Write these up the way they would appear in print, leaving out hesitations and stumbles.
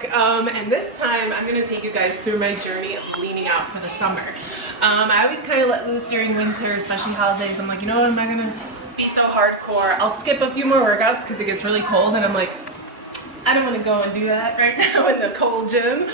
back, and this time I'm going to take you guys through my journey of leaning out for the summer. I always kind of let loose during winter, especially holidays. I'm like, you know what, I'm not going to be so hardcore. I'll skip a few more workouts because it gets really cold, and I'm like, I don't want to go and do that right now in the cold gym.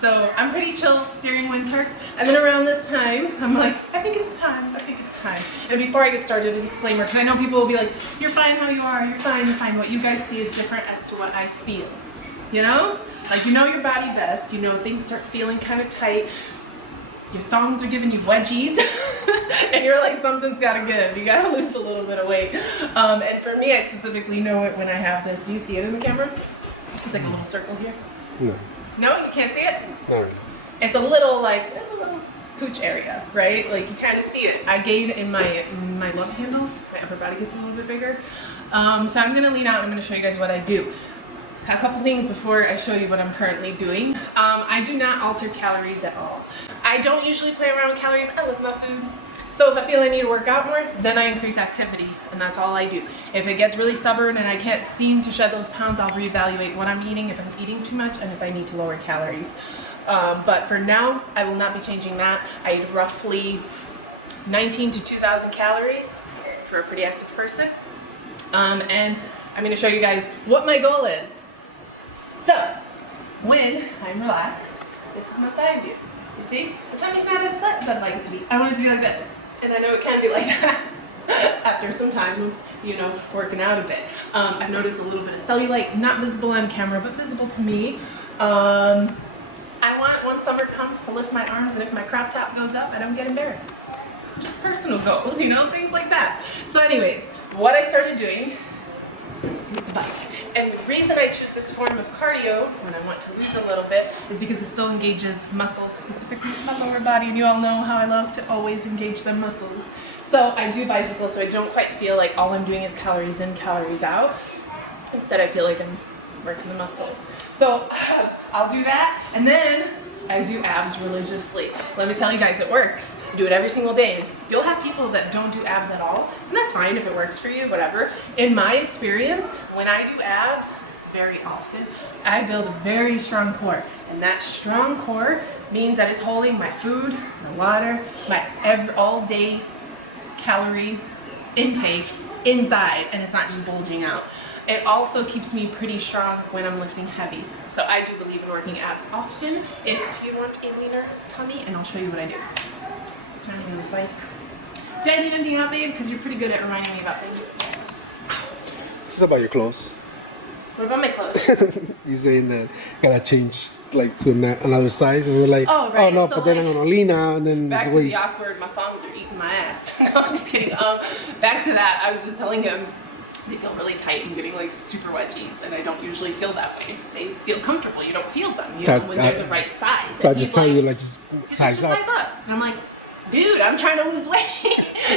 So I'm pretty chill during winter. And then around this time, I'm like, I think it's time. And before I get started, a disclaimer, because I know people will be like, you're fine how you are, you're fine. What you guys see is different as to what I feel. You know? Like, you know your body best. You know things start feeling kind of tight. Your thongs are giving you wedgies. And you're like, something's gotta give. You gotta lose a little bit of weight. And for me, I specifically know it when I have this. Do you see it in the camera? It's like a little circle here. No. No, you can't see it? No. It's a little pooch area, right? Like you kind of see it. I gain in my love handles. My upper body gets a little bit bigger. So I'm gonna lean out and I'm gonna show you guys what I do. A couple things before I show you what I'm currently doing. I do not alter calories at all. I don't usually play around with calories. I love my food. So if I feel I need to work out more, then I increase activity, and that's all I do. If it gets really stubborn and I can't seem to shed those pounds, I'll reevaluate what I'm eating, if I'm eating too much, and if I need to lower calories. But for now, I will not be changing that. I eat roughly 19 to 2,000 calories for a pretty active person. And I'm gonna show you guys what my goal is. So, when I'm relaxed, this is my side view. You see? The tummy's not as flat as I'd like it to be. I want it to be like this. And I know it can be like that after some time of, you know, working out a bit. I've noticed a little bit of cellulite, not visible on camera, but visible to me. I want, when summer comes, to lift my arms, and if my crop top goes up, I don't get embarrassed. Just personal goals, you know, things like that. So anyways, what I started doing is the bike. And the reason I choose this form of cardio when I want to lose a little bit is because it still engages muscles, specifically my lower body, and you all know how I love to always engage them muscles. So I do bicycle, so I don't quite feel like all I'm doing is calories in, calories out. Instead, I feel like I'm working the muscles. So I'll do that, and then I do abs religiously. Let me tell you guys, it works. I do it every single day. You'll have people that don't do abs at all, and that's fine if it works for you, whatever. In my experience, when I do abs, very often, I build a very strong core. And that strong core means that it's holding my food, my water, my all day calorie intake inside, and it's not just bulging out. It also keeps me pretty strong when I'm lifting heavy. So I do believe in working abs often if you want a leaner tummy, and I'll show you what I do. It's time to go on the bike. Did I leave anything out, babe? Because you're pretty good at reminding me about things. It's about your clothes. What about my clothes? You saying that gotta change like to another size, and we're like, oh, right. Oh no, so but then I'm gonna lean out, and then back to the awkward. My thongs are eating my ass. No, I'm just kidding. Back to that. I was just telling him. They feel really tight and getting like super wedgies, and I don't usually feel that way. They feel comfortable. You don't feel them, you know, when they're the right size. So I just tell you, like, just size up. And I'm like, dude, I'm trying to lose weight.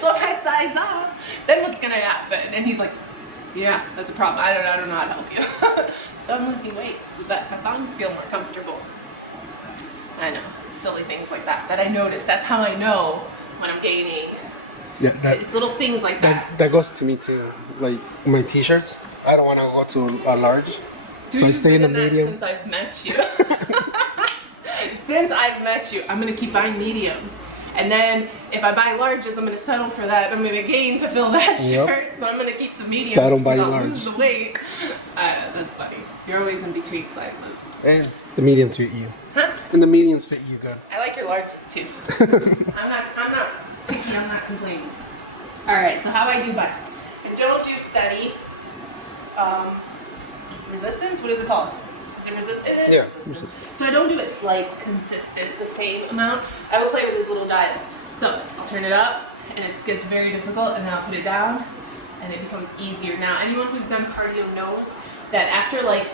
So if I size up, then what's gonna happen? And he's like, yeah, that's a problem. I don't know how to help you. So I'm losing weight so that my thongs feel more comfortable. I know, it's silly things like that I notice. That's how I know when I'm gaining. Yeah, it's little things like that. That goes to me too. Like my t-shirts, I don't want to go to a large, Dude, so I stay in the medium. Since I've met you, I'm gonna keep buying mediums, and then if I buy larges, I'm gonna settle for that. I'm gonna gain to fill that shirt, so I'm gonna keep the mediums. So I don't buy I'll large. lose the weight. That's funny. You're always in between sizes. And the mediums fit you. Huh? And the mediums fit you good. I like your larges too. I'm not picky. I'm not complaining. All right. So how I do bike? I don't do steady resistance. What is it called? Is it resistance? It is resistance. So I don't do it like consistent, the same amount. I will play with this little dial. So I'll turn it up, and it gets very difficult, and then I'll put it down, and it becomes easier. Now, anyone who's done cardio knows that after like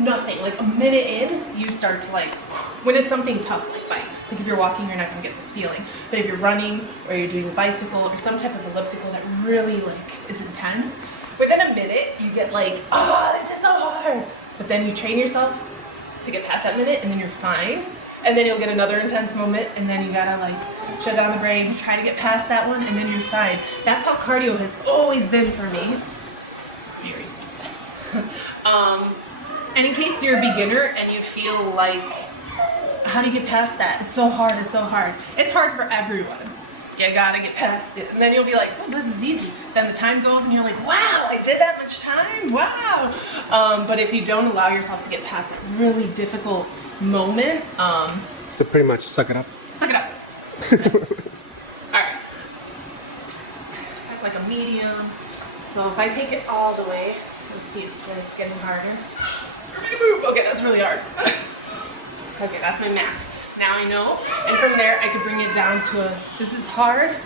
nothing, like a minute in, you start to like, when it's something tough like bike, like if you're walking, you're not gonna get this feeling. But if you're running, or you're doing a bicycle, or some type of elliptical that really like, it's intense, within a minute, you get like, oh, this is so hard. But then you train yourself to get past that minute, and then you're fine. And then you'll get another intense moment, and then you gotta like shut down the brain, try to get past that one, and then you're fine. That's how cardio has always been for me. And in case you're a beginner and you feel like, how do you get past that? It's so hard, it's so hard. It's hard for everyone. You gotta get past it. And then you'll be like, oh, this is easy. Then the time goes and you're like, wow, I did that much time, wow. But if you don't allow yourself to get past that really difficult moment, So pretty much suck it up. suck it up. All right. That's like a medium. So if I take it all the way, let's see if it's getting harder. For me to move. Okay, that's really hard. Okay, that's my max. Now I know. And from there, I could bring it down to a, this is hard,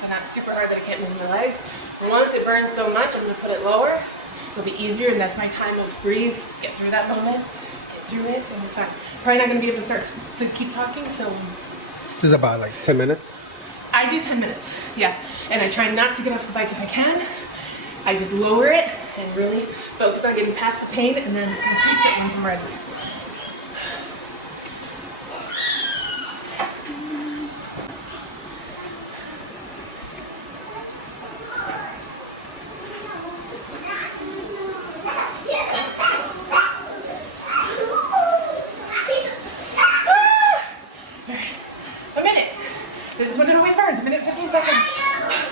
but not super hard that I can't move my legs. And once it burns so much, I'm gonna put it lower. It'll be easier, and that's my time to breathe, get through that moment, get through it, and in fact, probably not gonna be able to start to keep talking, so. This is about like 10 minutes. I do 10 minutes, yeah. And I try not to get off the bike if I can. I just lower it and really focus on getting past the pain and then increase it once I'm ready.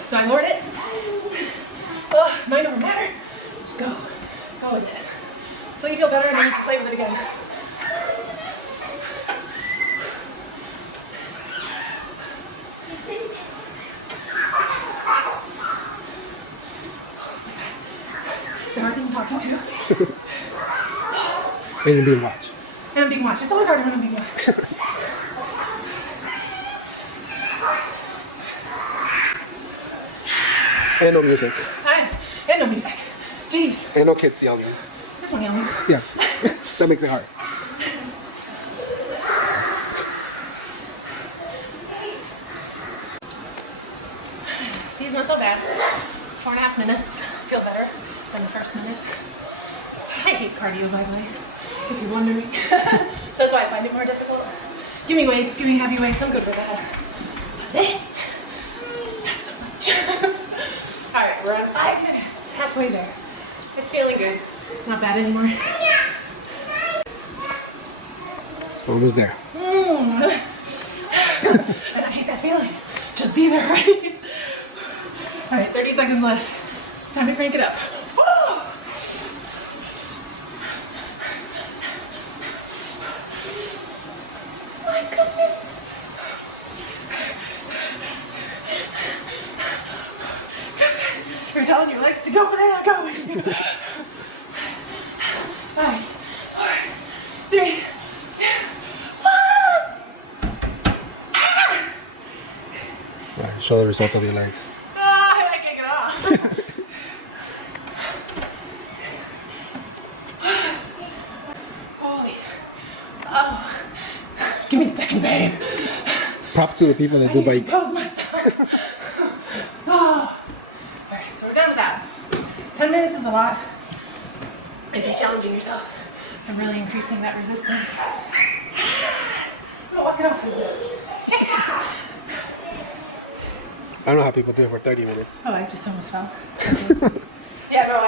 So I lowered it. Oh, mind over matter. Just go with it. So you feel better and then you can play with it again. Is it hard being talking to? And you're being watched. And I'm being watched. It's always harder when I'm being watched. And no music. And no music. Jeez. And no kids yelling. There's one yelling. Yeah, that makes it hard. See, it's not so bad. 4.5 minutes. Feel better than the first minute. I hate cardio, by the way, if you're wondering. So that's why I find it more difficult. Give me weights, give me heavy weights. I'm good with that. This, not so much. All right, we're on 5 minutes. Halfway there. It's feeling good. Not bad anymore. Almost there. And I hate that feeling. Just be there already. All right, 30 seconds left. Time to crank it up. Woo! My goodness. You're telling your legs to go, but they're not going. 5, 4, 3, 2, 1. Right, show the results of your legs. I can't get off. Holy. Oh. Give me a second, babe. Prop to the people that do bike. Compose myself. Oh. Alright, so we're done with that. 10 minutes is a lot. If you're challenging yourself and really increasing that resistance. Oh, walk it off a little bit. I don't know how people do it for 30 minutes. Oh, I just almost fell. Yeah, no,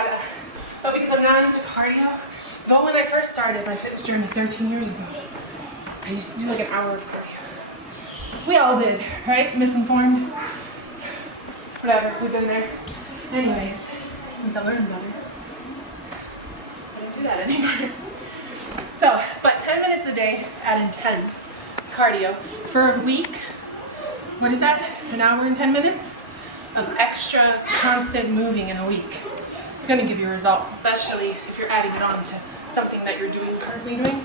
but because I'm not into cardio, though when I first started my fitness journey 13 years ago, I used to do like an hour of cardio. We all did, right? Misinformed. Whatever, we've been there. Anyways, since I learned better, I don't do that anymore. So, but 10 minutes a day at intense cardio for a week. What is that? An hour and 10 minutes of extra constant moving in a week. It's going to give you results, especially if you're adding it on to something that you're currently doing.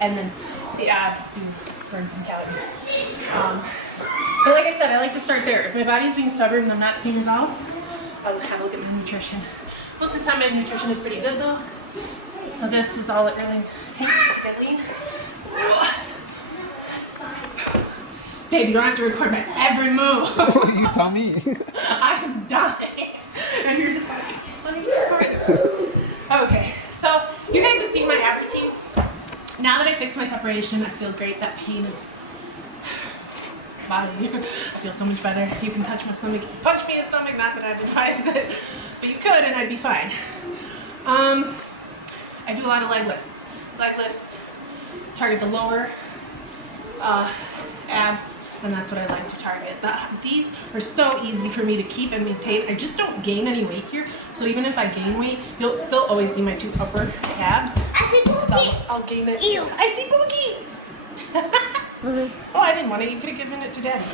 And then the abs to burn some calories. But like I said, I like to start there. If my body's being stubborn and I'm not seeing results, I'll have a look at my nutrition. Most of the time my nutrition is pretty good though. So this is all it really takes to get lean. Babe, you don't have to record my every move. You tell me. I'm dying. And you're just like, let me record. Okay, so you guys have seen my ab routine. Now that I fixed my separation, I feel great. That pain is bye. I feel so much better. You can touch my stomach. You can punch me in the stomach. Not that I'd advise it, but you could and I'd be fine. I do a lot of leg lifts. Leg lifts target the lower abs, and that's what I like to target. These are so easy for me to keep and maintain. I just don't gain any weight here, so even if I gain weight, you'll still always see my 2 upper abs. I see Boogie. I'll gain it. Ew. I see Boogie. Oh, I didn't want it. You could have given it to Daddy.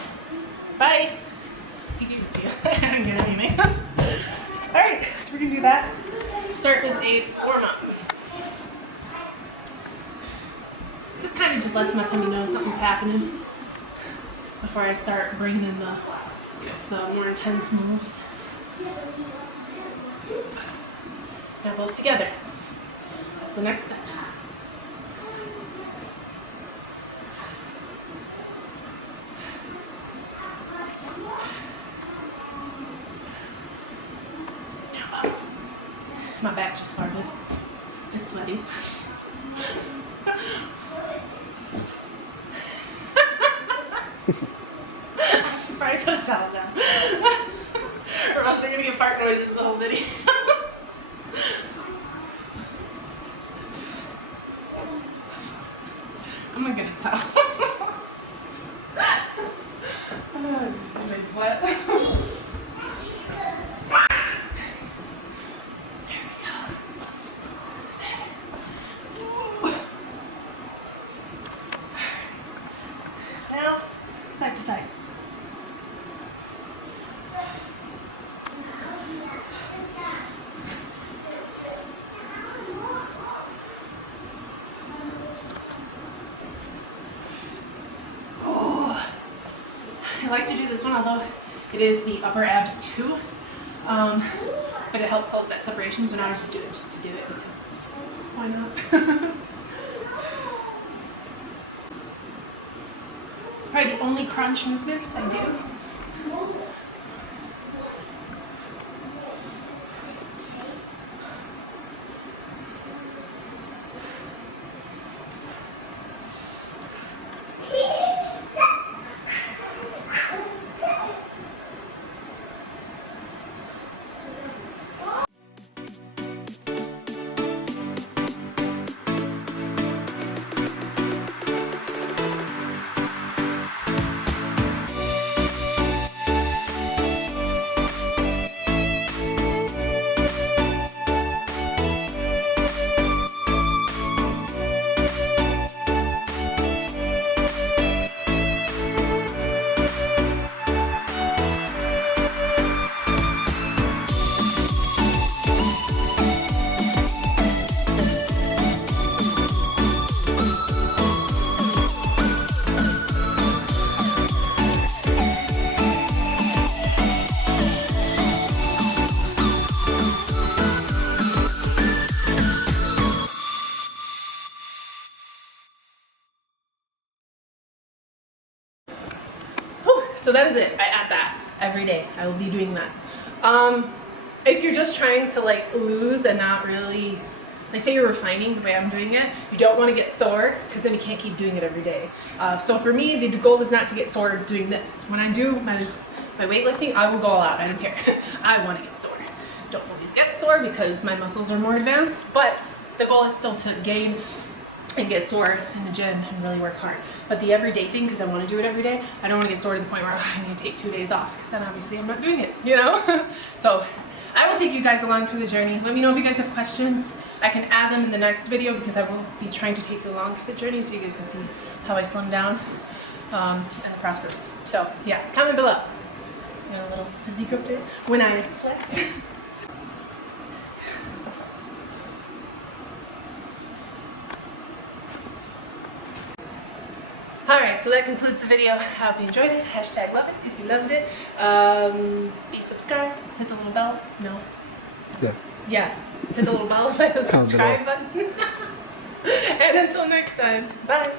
Bye. He gave it to you. I didn't get anything. All right, so we're gonna do that. Start with a warm up. This kind of just lets my tummy know something's happening before I start bringing in the more intense moves. Now both together. That's the next step. Now up. My back just farted. It's sweaty. I should probably put a towel down. Or else they're gonna get fart noises the whole video. I'm gonna get a towel. Somebody's sweat. There we go. Now, side to side. I like to do this one, although it is the upper abs too, but it helped close that separation, so now I just do it just to do it because why not? It's probably the only crunch movement I do. So that is it. I add that every day. I will be doing that. If you're just trying to like lose and not really, like say you're refining the way I'm doing it, you don't want to get sore because then you can't keep doing it every day. So for me, the goal is not to get sore doing this. When I do my weightlifting, I will go all out. I don't care. I want to get sore. Don't always get sore because my muscles are more advanced, but the goal is still to gain and get sore in the gym and really work hard. But the everyday thing, because I want to do it every day, I don't want to get sore to the point where I need to take 2 days off, because then obviously I'm not doing it, you know? So I will take you guys along through the journey. Let me know if you guys have questions. I can add them in the next video because I will be trying to take you along through the journey so you guys can see how I slim down and the process. So yeah, comment below. Got a little physique up there when I flex. Alright, so that concludes the video. I hope you enjoyed it. Hashtag love it if you loved it. Be subscribed. Hit the little bell. No. Yeah. Yeah. Hit the little bell by the subscribe button. And until next time, bye.